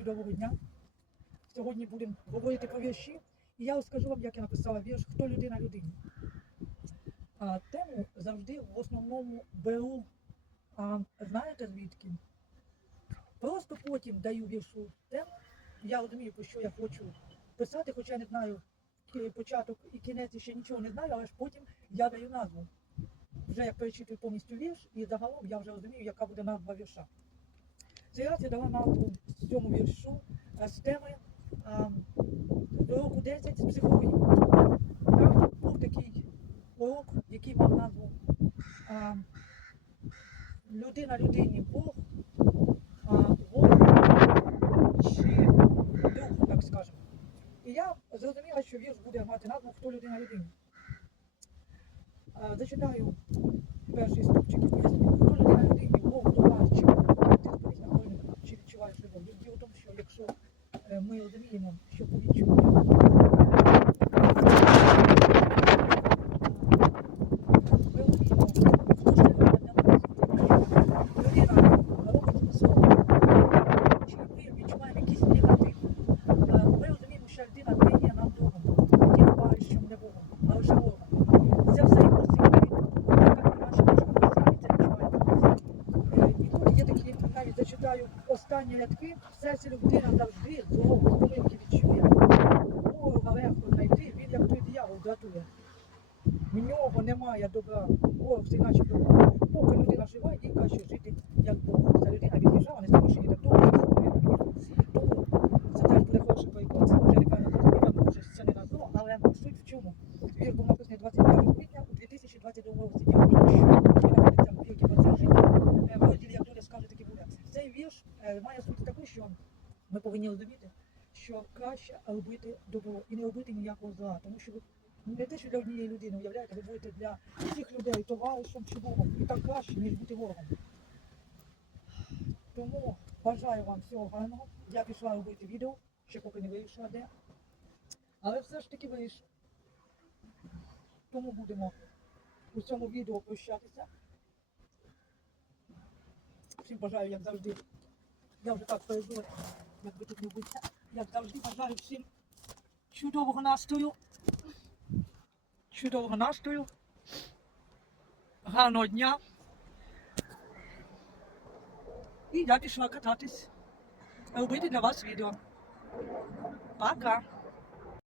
чудового дня. Сьогодні будемо говорити про вірші. І я розкажу вам, як я написала вірш Хто людина людині. А, тему завжди в основному беру, а, знаєте звідки? Просто потім даю віршу тему. Я розумію, про що я хочу писати, хоча я не знаю початок і кінець, ще нічого не знаю, але ж потім я даю назву. Вже як перечитую повністю вірш, і загалом я вже розумію, яка буде назва вірша. Цей раз я дала назву цьому віршу е, з теми а, до року 10 з психології. Там був такий урок, який мав назву Людина людині Бог, Бог чи дух, так скажемо. І я зрозуміла, що вірш буде мати назву Хто людина людині. Зачитаю перший стопчик. Хто людина людині, розуміємо, що повідчуємо, Зачитаю останні рядки, в серці людина завжди зло без помилки відчує. Ворога легко знайти, він як той диявол дратує. В нього немає добра, ворог це наче добро. Поки людина жива, їй краще жити, як Бог. Ця людина від'їжджала, не так довго, Тому це теж буде хороше приклад. Це не на зло, але суть в чому. Вір був написаний 25 квітня у 2022 році. Дякую, що він знаходиться в вірті про це життя. Е, В розділі, як доля скаже, так і буде. Цей вірш е, має суть таку, що ми повинні розуміти, що краще робити добро і не робити ніякого зла, тому що ви не те, що для однієї людини, уявляєте, ви будете для всіх людей товаришем чи Богом. І так краще, ніж бути ворогом. Тому бажаю вам всього гарного. Я пішла робити відео, ще поки не вирішила де. Але все ж таки вирішила. Тому будемо у цьому відео прощатися. Всім бажаю, як завжди. Я вже так пережила, як би тут не бути. Як завжди бажаю всім чудового настрою. Чудового настрою. Гарного дня. І я пішла кататись, робити для вас відео. Пока!